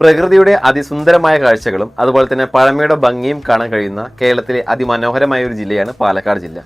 പ്രകൃതിയുടെ അതിസുന്ദരമായ കാഴ്ചകളും അതുപോലെ തന്നെ പഴമയുടെ ഭംഗിയും കാണാൻ കഴിയുന്ന കേരളത്തിലെ അതിമനോഹരമായ ഒരു ജില്ലയാണ് പാലക്കാട് ജില്ല.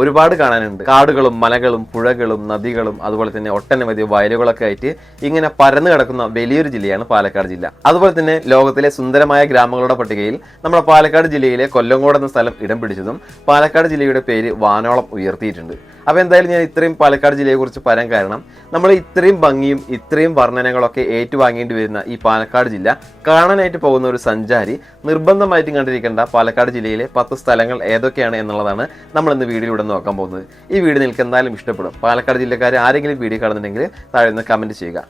ഒരുപാട് കാണാനുണ്ട്. കാടുകളും മലകളും പുഴകളും നദികളും അതുപോലെ തന്നെ ഒട്ടനവധി വയലുകളൊക്കെ ആയിട്ട് ഇങ്ങനെ പരന്നു കിടക്കുന്ന വലിയൊരു ജില്ലയാണ് പാലക്കാട് ജില്ല. അതുപോലെ തന്നെ ലോകത്തിലെ സുന്ദരമായ ഗ്രാമങ്ങളുടെ പട്ടികയിൽ നമ്മുടെ പാലക്കാട് ജില്ലയിലെ കൊല്ലങ്കോട് എന്ന സ്ഥലം ഇടം പിടിച്ചതും പാലക്കാട് ജില്ലയുടെ പേര് വാനോളം ഉയർത്തിയിട്ടുണ്ട്. അപ്പോൾ എന്തായാലും ഞാൻ ഇത്രയും പാലക്കാട് ജില്ലയെക്കുറിച്ച് പറയാൻ കാരണം നമ്മൾ ഇത്രയും ഭംഗിയും ഇത്രയും വർണ്ണനകളൊക്കെ ഏറ്റുവാങ്ങേണ്ടി വരുന്ന ഈ പാലക്കാട് ജില്ല കാണാനായിട്ട് പോകുന്ന ഒരു സഞ്ചാരി നിർബന്ധമായിട്ടും കണ്ടിരിക്കേണ്ട പാലക്കാട് ജില്ലയിലെ 10 സ്ഥലങ്ങൾ ഏതൊക്കെയാണ് എന്നുള്ളതാണ് നമ്മൾ ഇന്ന് വീഡിയോയിലൂടെ നോക്കാൻ പോകുന്നത്. ഈ വീഡിയോ നിങ്ങൾക്ക് എന്തായാലും ഇഷ്ടപ്പെടും. പാലക്കാട് ജില്ലക്കാർ ആരെങ്കിലും വീഡിയോ കാണുന്നുണ്ടെങ്കിൽ താഴെ നിന്ന് കമൻറ്റ് ചെയ്യുക.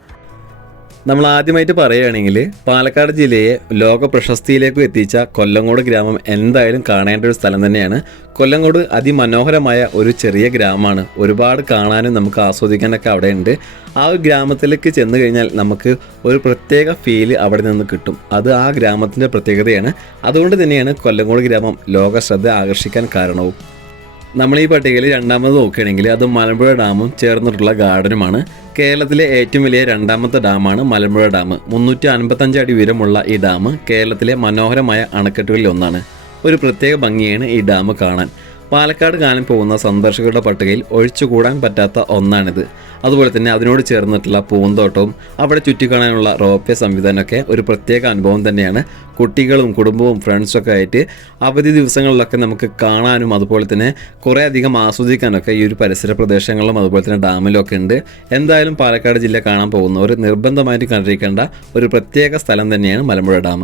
നമ്മൾ ആദ്യമായിട്ട് പറയുകയാണെങ്കിൽ പാലക്കാട് ജില്ലയെ ലോക പ്രശസ്തിയിലേക്ക് എത്തിച്ച കൊല്ലങ്കോട് ഗ്രാമം എന്തായാലും കാണേണ്ട ഒരു സ്ഥലം തന്നെയാണ്. കൊല്ലങ്കോട് അതിമനോഹരമായ ഒരു ചെറിയ ഗ്രാമമാണ്. ഒരുപാട് കാണാനും നമുക്ക് ആസ്വദിക്കാനൊക്കെ അവിടെ ഉണ്ട്. ആ ഒരു ഗ്രാമത്തിലേക്ക് ചെന്ന് കഴിഞ്ഞാൽ നമുക്ക് ഒരു പ്രത്യേക ഫീല് അവിടെ നിന്ന് കിട്ടും. അത് ആ ഗ്രാമത്തിൻ്റെ പ്രത്യേകതയാണ്. അതുകൊണ്ട് തന്നെയാണ് കൊല്ലങ്കോട് ഗ്രാമം ലോക ശ്രദ്ധ ആകർഷിക്കാൻ കാരണവും. നമ്മൾ ഈ പട്ടികയിൽ രണ്ടാമത് നോക്കുകയാണെങ്കിൽ അത് മലമ്പുഴ ഡാമും ചേർന്നിട്ടുള്ള ഗാർഡനുമാണ്. കേരളത്തിലെ ഏറ്റവും വലിയ രണ്ടാമത്തെ ഡാമാണ് മലമ്പുഴ ഡാം. 355 അടി ഉയരമുള്ള ഈ ഡാം കേരളത്തിലെ മനോഹരമായ അണക്കെട്ടുകളിൽ ഒന്നാണ്. ഒരു പ്രത്യേക ഭംഗിയാണ് ഈ ഡാം കാണാൻ. പാലക്കാട് കാണാൻ പോകുന്ന സന്ദർശകരുടെ പട്ടികയിൽ ഒഴിച്ചുകൂടാൻ പറ്റാത്ത ഒന്നാണിത്. അതുപോലെ തന്നെ അതിനോട് ചേർന്നിട്ടുള്ള പൂന്തോട്ടവും അവിടെ ചുറ്റിക്കാണാനുള്ള റോപ്പ് സംവിധാനമൊക്കെ ഒരു പ്രത്യേക അനുഭവം തന്നെയാണ്. കുട്ടികളും കുടുംബവും ഫ്രണ്ട്സൊക്കെ ആയിട്ട് അവധി ദിവസങ്ങളിലൊക്കെ നമുക്ക് കാണാനും അതുപോലെ തന്നെ കുറേ അധികം ആസ്വദിക്കാനൊക്കെ ഈ ഒരു പരിസര പ്രദേശങ്ങളിലും അതുപോലെ തന്നെ ഡാമിലും ഒക്കെ ഉണ്ട്. എന്തായാലും പാലക്കാട് ജില്ല കാണാൻ പോകുന്നവർ നിർബന്ധമായിട്ട് കണ്ടിരിക്കേണ്ട ഒരു പ്രത്യേക സ്ഥലം തന്നെയാണ് മലമ്പുഴ ഡാം.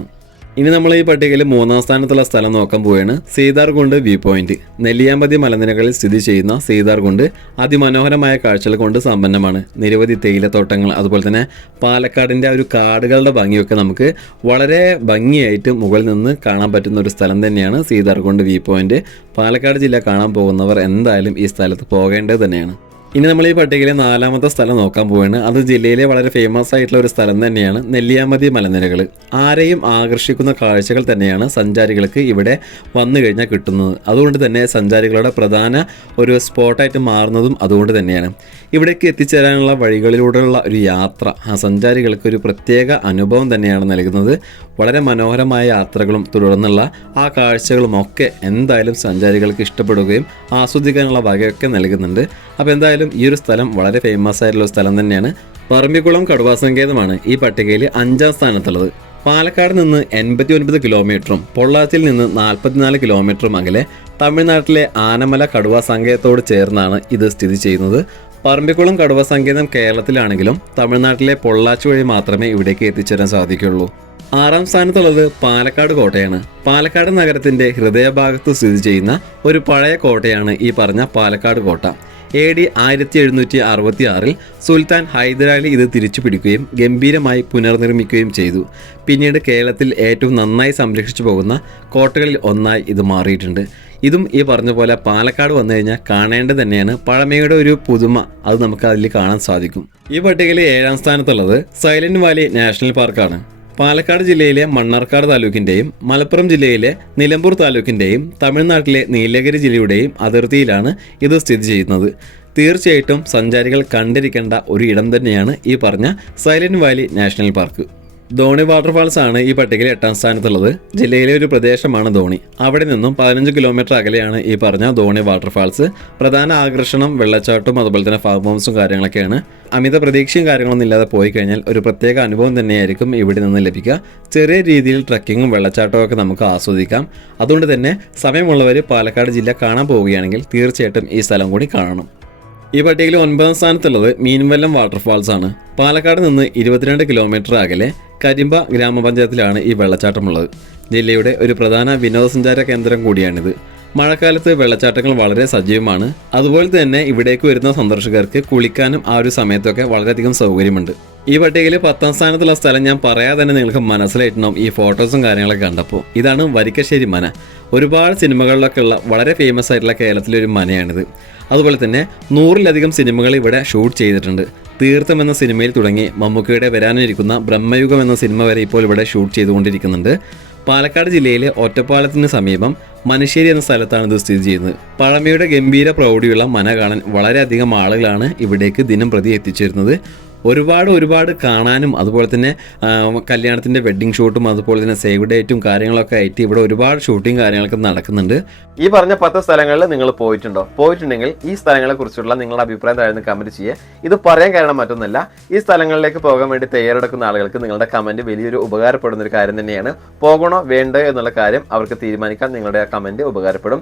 ഇനി നമ്മൾ ഈ പട്ടികയിൽ 3-ാം സ്ഥാനത്തുള്ള സ്ഥലം നോക്കാൻ പോവുകയാണ്. Seetharkund view point. നെല്ലിയാമ്പതി മലനിരകളിൽ സ്ഥിതി ചെയ്യുന്ന സീതാർകുണ്ട് അതിമനോഹരമായ കാഴ്ചകൾ കൊണ്ട് സമ്പന്നമാണ്. നിരവധി തേയിലത്തോട്ടങ്ങൾ അതുപോലെ തന്നെ പാലക്കാടിൻ്റെ ഒരു കാടുകളുടെ ഭംഗിയൊക്കെ നമുക്ക് വളരെ ഭംഗിയായിട്ട് മുകളിൽ നിന്ന് കാണാൻ പറ്റുന്ന ഒരു സ്ഥലം തന്നെയാണ് സീതാർകുണ്ട് വ്യൂ പോയിന്റ്. പാലക്കാട് ജില്ല കാണാൻ പോകുന്നവർ എന്തായാലും ഈ സ്ഥലത്ത് പോകേണ്ടത് തന്നെയാണ്. ഇനി നമ്മൾ ഈ പട്ടികയിലെ 4-ാമത്തെ സ്ഥലം നോക്കാൻ പോവുകയാണ്. അത് ജില്ലയിലെ വളരെ ഫേമസ് ആയിട്ടുള്ള ഒരു സ്ഥലം തന്നെയാണ് നെല്ലിയാമ്പതി മലനിരകൾ. ആരെയും ആകർഷിക്കുന്ന കാഴ്ചകൾ തന്നെയാണ് സഞ്ചാരികൾക്ക് ഇവിടെ വന്നു കഴിഞ്ഞാൽ കിട്ടുന്നത്. അതുകൊണ്ട് തന്നെ സഞ്ചാരികളുടെ പ്രധാന ഒരു സ്പോട്ടായിട്ട് മാറുന്നതും അതുകൊണ്ട് തന്നെയാണ്. ഇവിടേക്ക് എത്തിച്ചേരാനുള്ള വഴികളിലൂടെയുള്ള ഒരു യാത്ര സഞ്ചാരികൾക്ക് ഒരു പ്രത്യേക അനുഭവം തന്നെയാണ് നൽകുന്നത്. വളരെ മനോഹരമായ യാത്രകളും തുടർന്നുള്ള ആ കാഴ്ചകളും ഒക്കെ എന്തായാലും സഞ്ചാരികൾക്ക് ഇഷ്ടപ്പെടുകയും ആസ്വദിക്കാനുള്ള വകയൊക്കെ നൽകുന്നുണ്ട്. അപ്പോൾ എന്തായാലും ഈ ഒരു സ്ഥലം വളരെ ഫേമസ് ആയിട്ടുള്ള സ്ഥലം തന്നെയാണ്. പറമ്പിക്കുളം കടുവാ സങ്കേതമാണ് ഈ പട്ടികയിൽ 5-ാം സ്ഥാനത്തുള്ളത്. പാലക്കാട് നിന്ന് 89 കിലോമീറ്ററും പൊള്ളാച്ചിയിൽ നിന്ന് 44 കിലോമീറ്ററും അകലെ തമിഴ്നാട്ടിലെ ആനമല കടുവാ സങ്കേതത്തോട് ചേർന്നാണ് ഇത് സ്ഥിതി ചെയ്യുന്നത്. പറമ്പിക്കുളം കടുവാ സങ്കേതം കേരളത്തിലാണെങ്കിലും തമിഴ്നാട്ടിലെ പൊള്ളാച്ചി വഴി മാത്രമേ ഇവിടേക്ക് എത്തിച്ചേരാൻ സാധിക്കുള്ളൂ. 6-ാം സ്ഥാനത്തുള്ളത് പാലക്കാട് കോട്ടയാണ്. പാലക്കാട് നഗരത്തിന്റെ ഹൃദയഭാഗത്ത് സ്ഥിതി ചെയ്യുന്ന ഒരു പഴയ കോട്ടയാണ് ഈ പറഞ്ഞ പാലക്കാട് കോട്ട. AD 1766 സുൽത്താൻ ഹൈദരാലി ഇത് തിരിച്ചു പിടിക്കുകയും ഗംഭീരമായി പുനർനിർമ്മിക്കുകയും ചെയ്തു. പിന്നീട് കേരളത്തിൽ ഏറ്റവും നന്നായി സംരക്ഷിച്ചു പോകുന്ന കോട്ടകളിൽ ഒന്നായി ഇത് മാറിയിട്ടുണ്ട്. ഇതും ഈ പറഞ്ഞ പോലെ പാലക്കാട് വന്നു കഴിഞ്ഞാൽ കാണേണ്ടത് തന്നെയാണ്. പഴമയുടെ ഒരു പുതുമ അത് നമുക്ക് അതിൽ കാണാൻ സാധിക്കും. ഈ പട്ടികയിൽ 7-ാം സ്ഥാനത്തുള്ളത് സൈലന്റ് വാലി നാഷണൽ പാർക്കാണ്. പാലക്കാട് ജില്ലയിലെ മണ്ണാർക്കാട് താലൂക്കിൻ്റെയും മലപ്പുറം ജില്ലയിലെ നിലമ്പൂർ താലൂക്കിൻ്റെയും തമിഴ്നാട്ടിലെ നീലഗിരി ജില്ലയുടെയും അതിർത്തിയിലാണ് ഇത് സ്ഥിതി ചെയ്യുന്നത്. തീർച്ചയായിട്ടും സഞ്ചാരികൾ കണ്ടിരിക്കേണ്ട ഒരു ഇടം തന്നെയാണ് ഈ പറഞ്ഞ silent Valley national park. Dhoni waterfalls ആണ് ഈ പട്ടികയിൽ 8-ാം സ്ഥാനത്തുള്ളത്. ജില്ലയിലെ ഒരു പ്രദേശമാണ് ധോണി. അവിടെ നിന്നും 15 കിലോമീറ്റർ അകലെയാണ് ഈ പറഞ്ഞ ധോണി വാട്ടർഫാൾസ്. പ്രധാന ആകർഷണം വെള്ളച്ചാട്ടവും അതുപോലെ തന്നെ ഫാം ഹൗസും കാര്യങ്ങളൊക്കെയാണ്. അമിത പ്രതീക്ഷയും കാര്യങ്ങളൊന്നും ഇല്ലാതെ പോയി കഴിഞ്ഞാൽ ഒരു പ്രത്യേക അനുഭവം തന്നെയായിരിക്കും ഇവിടെ നിന്ന് ലഭിക്കുക. ചെറിയ രീതിയിൽ ട്രക്കിങ്ങും വെള്ളച്ചാട്ടവും ഒക്കെ നമുക്ക് ആസ്വദിക്കാം. അതുകൊണ്ട് തന്നെ സമയമുള്ളവർ പാലക്കാട് ജില്ല കാണാൻ പോവുകയാണെങ്കിൽ തീർച്ചയായിട്ടും ഈ സ്ഥലം കൂടി കാണണം. ഈ പട്ടികയിൽ 9-ാം സ്ഥാനത്തുള്ളത് മീൻവല്ലം വാട്ടർഫാൾസ് ആണ്. പാലക്കാട് നിന്ന് 22 കിലോമീറ്റർ അകലെ കരിമ്പ ഗ്രാമപഞ്ചായത്തിലാണ് ഈ വെള്ളച്ചാട്ടമുള്ളത്. ജില്ലയുടെ ഒരു പ്രധാന വിനോദസഞ്ചാര കേന്ദ്രം കൂടിയാണിത്. മഴക്കാലത്ത് വെള്ളച്ചാട്ടങ്ങൾ വളരെ സജീവമാണ്. അതുപോലെ തന്നെ ഇവിടേക്ക് വരുന്ന സന്ദർശകർക്ക് കുളിക്കാനും ആ ഒരു സമയത്തൊക്കെ വളരെയധികം സൗകര്യമുണ്ട്. ഈ പട്ടികയിൽ 10-ാം സ്ഥാനത്തുള്ള സ്ഥലം ഞാൻ പറയാതെ തന്നെ നിങ്ങൾക്ക് മനസ്സിലായിട്ടുണ്ടാവും ഈ ഫോട്ടോസും കാര്യങ്ങളൊക്കെ കണ്ടപ്പോൾ. ഇതാണ് വരിക്കശ്ശേരി മന. ഒരുപാട് സിനിമകളിലൊക്കെ ഉള്ള വളരെ ഫേമസ് ആയിട്ടുള്ള കേരളത്തിലെ ഒരു മനയാണിത്. അതുപോലെ തന്നെ 100-ലധികം സിനിമകൾ ഇവിടെ ഷൂട്ട് ചെയ്തിട്ടുണ്ട്. തീർത്ഥം എന്ന സിനിമയിൽ തുടങ്ങി മമ്മൂക്കയുടെ വരാനിരിക്കുന്ന ബ്രഹ്മയുഗം എന്ന സിനിമ വരെ ഇപ്പോൾ ഇവിടെ ഷൂട്ട് ചെയ്തുകൊണ്ടിരിക്കുന്നുണ്ട്. പാലക്കാട് ജില്ലയിലെ ഒറ്റപ്പാലത്തിന് സമീപം മനശ്ശേരി എന്ന സ്ഥലത്താണ് ഇത് സ്ഥിതി ചെയ്യുന്നത്. പഴമയുടെ ഗംഭീര പ്രൗഢിയുള്ള മന കാണാൻ വളരെയധികം ആളുകളാണ് ഇവിടേക്ക് ദിനം പ്രതി എത്തിച്ചേരുന്നത്. ഒരുപാട് കാണാനും അതുപോലെ തന്നെ കല്യാണത്തിൻ്റെ വെഡ്ഡിങ് ഷൂട്ടും അതുപോലെ തന്നെ സേവ് ഡേറ്റും കാര്യങ്ങളൊക്കെ ആയിട്ട് ഇവിടെ ഒരുപാട് ഷൂട്ടിങ് കാര്യങ്ങളൊക്കെ നടക്കുന്നുണ്ട്. ഈ പറഞ്ഞ 10 സ്ഥലങ്ങളിൽ നിങ്ങൾ പോയിട്ടുണ്ടോ? പോയിട്ടുണ്ടെങ്കിൽ ഈ സ്ഥലങ്ങളെ കുറിച്ചുള്ള നിങ്ങളുടെ അഭിപ്രായം താഴ്ന്ന് കമന്റ് ചെയ്യുക. ഇത് പറയാൻ കാരണം മറ്റൊന്നല്ല, ഈ സ്ഥലങ്ങളിലേക്ക് പോകാൻ വേണ്ടി തയ്യാറെടുക്കുന്ന ആളുകൾക്ക് നിങ്ങളുടെ കമന്റ് വലിയൊരു ഉപകാരപ്പെടുന്ന ഒരു കാര്യം തന്നെയാണ്. പോകണോ വേണ്ടോ എന്നുള്ള കാര്യം അവർക്ക് തീരുമാനിക്കാൻ നിങ്ങളുടെ കമന്റ് ഉപകാരപ്പെടും.